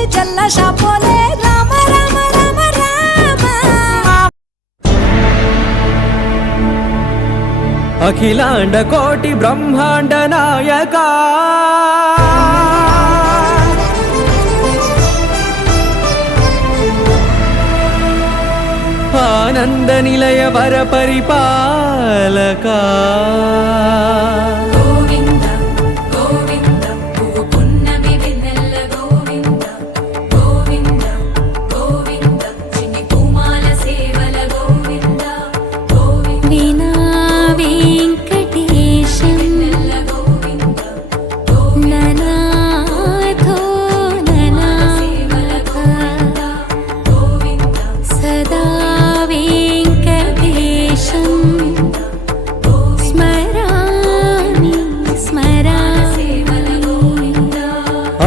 दी चलना शापोले राम राम राम राम अखिलांड कोटि ब्रह्मांड नायका आनंद निलय वर परिपालका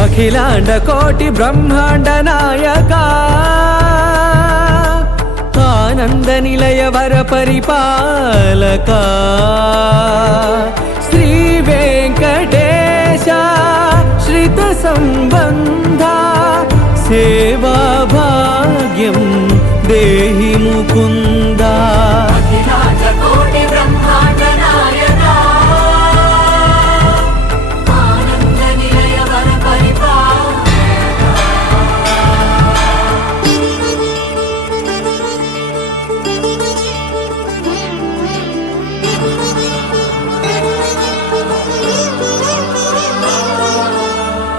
अखिलांड कोटि ब्रह्मांड नायका आनंद निलय वर परिपालका श्री वेंकटेश श्रित संबंधा सेवा भाग्यं देहि मुकुंदा अखिलांड कोटि ब्रह्मांड नायका आनंद निलय वर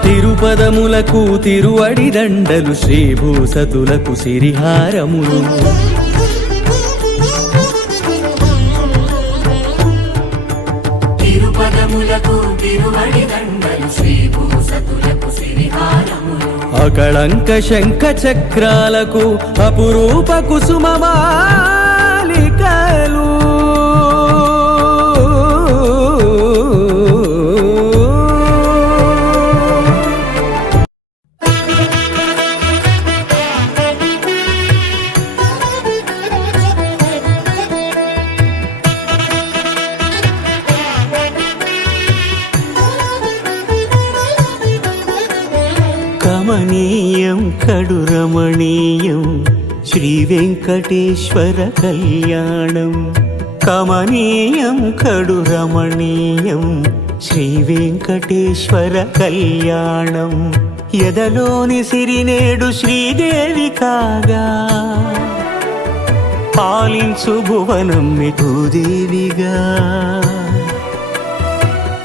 తిరుపదములకు తిరువడి దండలు శ్రీభూసతులకు సిరిహారములు తిరుపదములకు తిరువడి దండలు శ్రీభూసతులకు సిరిహారములు అకళంక శంఖ చక్రాలకు అపురూప కుసుమమాలికలు కమనీయం కడు రమణీయం శ్రీ వెంకటేశ్వర కళ్యాణం కమనీయం కడు రమణీయం శ్రీ వెంకటేశ్వర కళ్యాణం ఎదలోని సిరినేడు శ్రీదేవి కాగా పాలించు భువనం మిఠుదేవిగా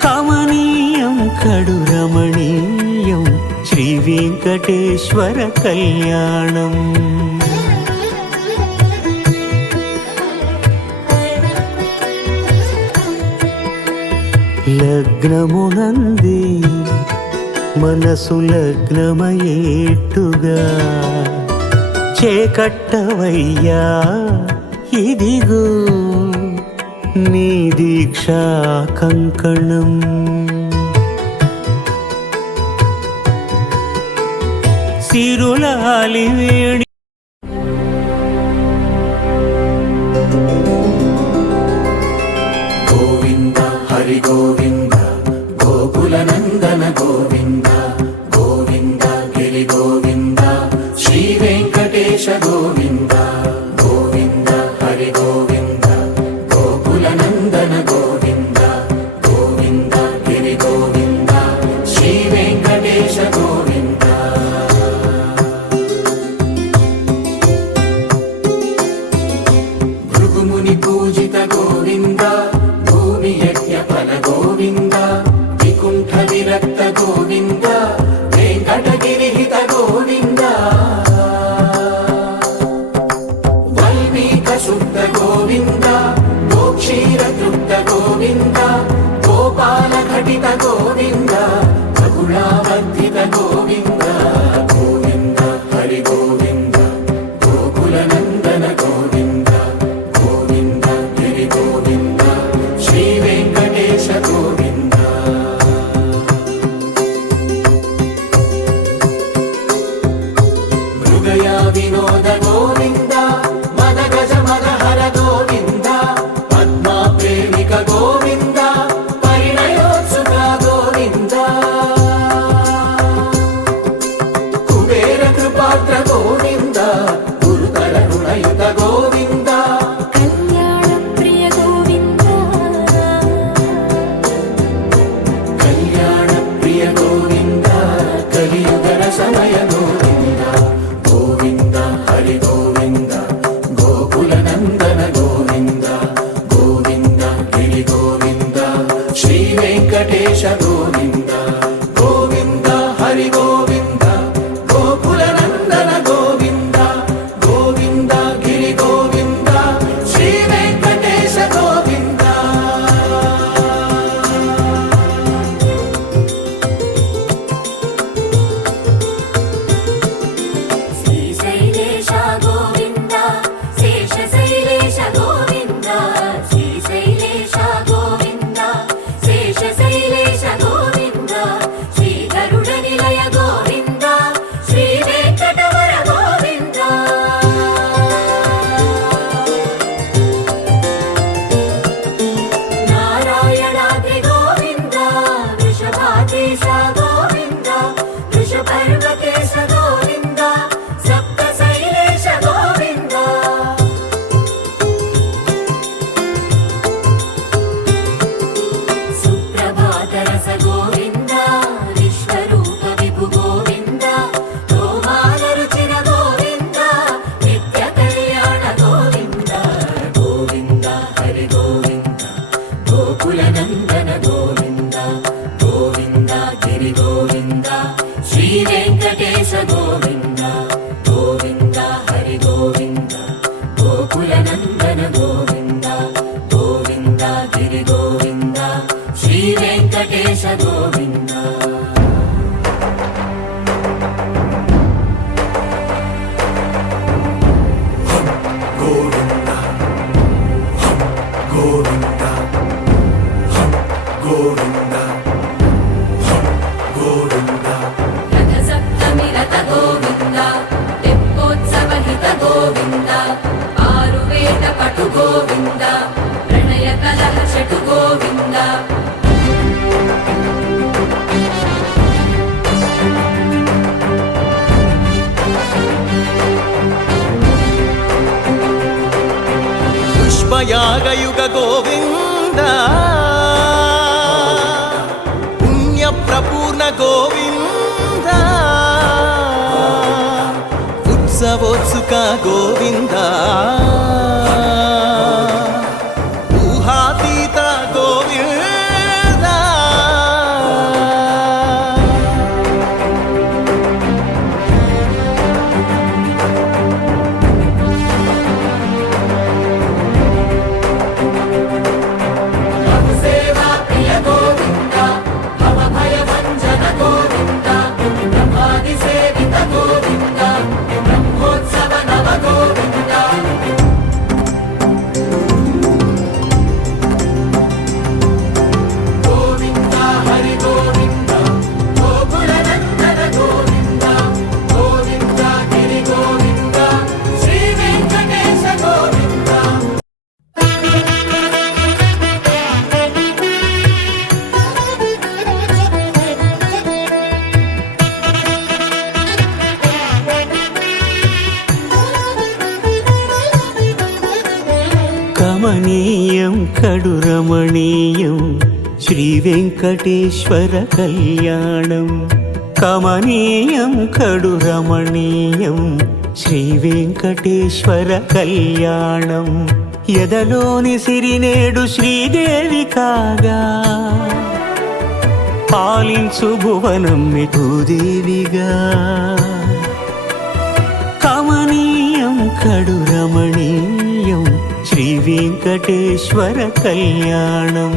కమనీయం కడు రమణీయం శ్రీ వెంకటేశ్వర కళ్యాణం లగ్నమునంది మనసు లగ్నమయేట్టుగా చేకట్టవయ్యా ఇదిగో నీ దీక్షా కంకణం సిరులాలి వేణి గోవింద హరి గోవింద గోకుల నందన గోవింద గోవింద గిరి గోవింద శ్రీ వెంకటేశ గోవింద గోవింద హరి గోవింద గోకుల నందన గోవింద గోవింద గిరి గోవింద శ్రీ వెంకటేశ గోవింద భృగుముని పూజిత గోవింద భూమి యజ్ఞ ఫల గోవింద వికుంఠ విరక్త గోవింద వెంకటగిరిహిత గోవింద వల్మీక శుద్ధ గోవింద గోక్షీర తృప్త గోవింద గోపాల ఘటిత గోవింద బహుళావర్ధిత గోవింద గోవింద హరి గోవింద గోకుల నందన గోవింద గోవింద గిరి గోవింద శ్రీ వెంకటేశ గోవింద మృగయా వినోద గోవింద మద గజ మద హర గోవింద పద్మా ప్రేమిక గోవింద పరిణయోత్సుక గోవింద ధర్మయాగయుగ గోవింద పుణ్య ప్రపూర్ణ గోవింద ఉత్సవోత్సుక గోవింద ఊహాతీత గోవింద సేవా ప్రియ గోవింద భవ భయ భంజన గోవింద బ్రహ్మాది సేవిత గోవింద బ్రహ్మోత్సవ నవ గోవింద గోవింద హరి గోవింద గోకుల నందన గోవింద గోవింద గిరి గోవింద శ్రీ వెంకటేశ గోవింద కమనీయం కడు రమణీయం శ్రీ వెంకటేశ్వర కళ్యాణం కమనీయం కడు రమణీయం శ్రీ వెంకటేశ్వర కళ్యాణం ఎదలోని సిరినేడు శ్రీదేవి కాగా పాలించు భువనం మిఠుదేవిగా కమనీయం కడు రమణీయం శ్రీ వెంకటేశ్వర కళ్యాణం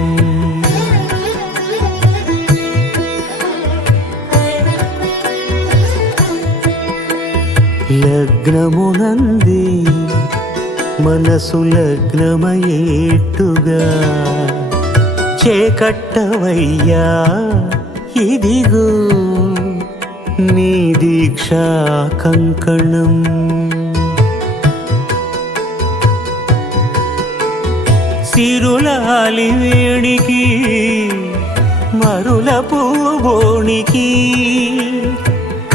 లగ్నమునంది మనసు లగ్నమయేట్టుగా చేకట్టవయ్యా ఇదిగో నీ దీక్షా కంకణం సిరులాలి వేణికి మరుల పూబోణికి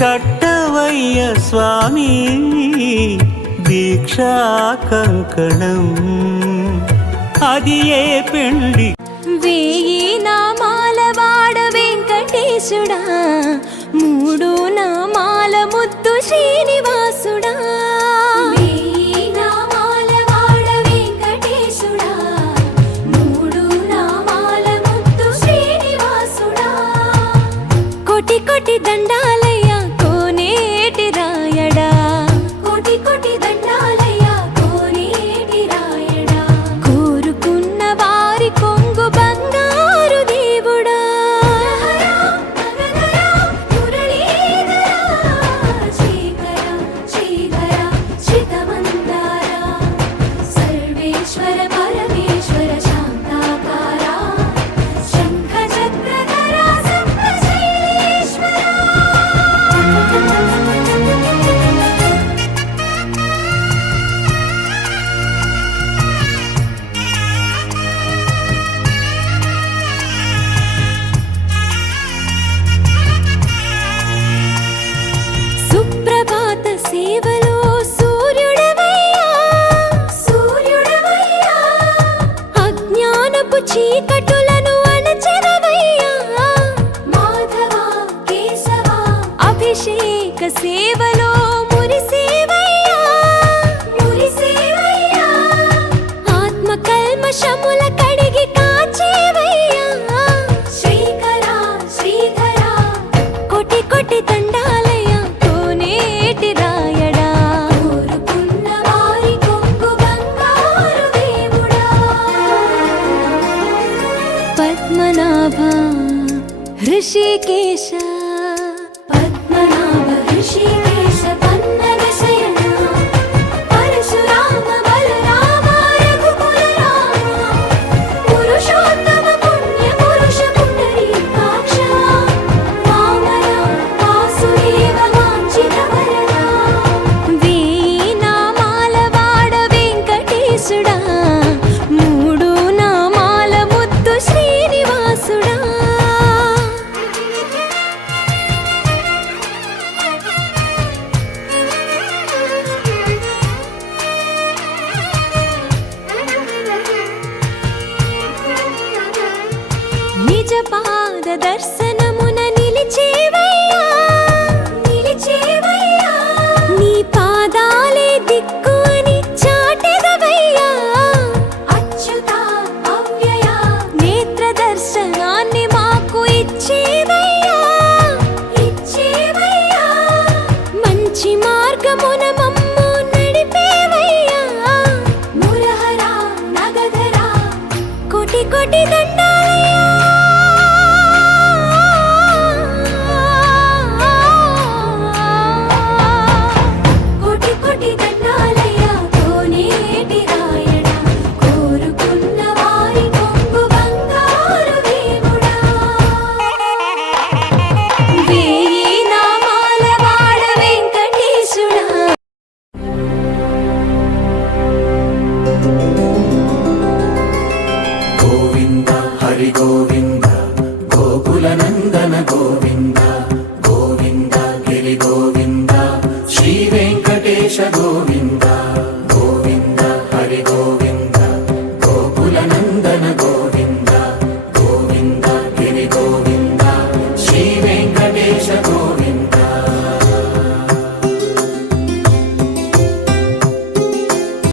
కట్టవయ్య స్వామి దీక్షా కంకణం అది ఏ పెండి వేయి నామాల వాడ వెంకటేశుడా మూడు నామాల ముద్దు శ్రీనివాసుడా వేయి నామాల వాడ వెంకటేశుడా మూడు నామాల ముద్దు శ్రీనివాసుడా కోటి కోటి దండాలయ్య కోనేటి రాయడా కోటి కోటి దండాలయ్య కోనేటి రాయడా కోరుకున్న వారి కొంగు బంగారు దేవుడా సర్వేశ్వర పరమేశ్వర శాంతాకార శంఖ చక్రధర సప్తశైలేశ్వర సుప్రభాత సేవలో సూర్యుడవయ్యా సూర్యుడవయ్యా అజ్ఞానపు చీకటులను అణచెదవయ్యా మాధవ కేశవ అభిషేక సేవలో మురిసేవయ్యా మురిసేవయ్యా ఆత్మ కల్మషముల కడిగి కాచేవయ్యా శ్రీకర శ్రీధర కోటి కోటి దండాలయ కోనేటి రాయడా కోరుకున్న వారి కొంగు బంగారు దేవుడా పద్మనాభ హృషికేశ పద్మనాభ హృషికేశ పన్నగ శయన పరశురామ బలరామ రఘుకుల రామ పురుషోత్తమ పుణ్య పురుష పుండరీకాక్ష వామన వాసుదేవ వాంఛిత వరదా వేయి నామాల వాడ వెంకటేశుడా మూడు నామాల ముద్దు శ్రీనివాసుడా దర్శనమున నిలిచేవయ్యా నిలిచేవయ్యా నీ పాదాలే దిక్కు అని చాటెదవయ్యా అచ్యుత అవ్యయ నేత్ర దర్శనాన్ని మాకు ఇచ్చేవయ్యా ఇచ్చేవయ్యా మంచి మార్గమున మమ్ము నడిపేవయ్యా మురహర నగధర కోటి కోటి దండాలయ్యా కోటి కోటి దండాలయ్యా కోనేటి రాయడా కోరుకున్న వారి కొంగు బంగారు దేవుడా వేయి నామాల వాడ వెంకటేశుడా గోవింద హరి గోవింద గోకుల నందన గోవింద గోవింద గిరి గోవింద శ్రీ వెంకటేశ గోవింద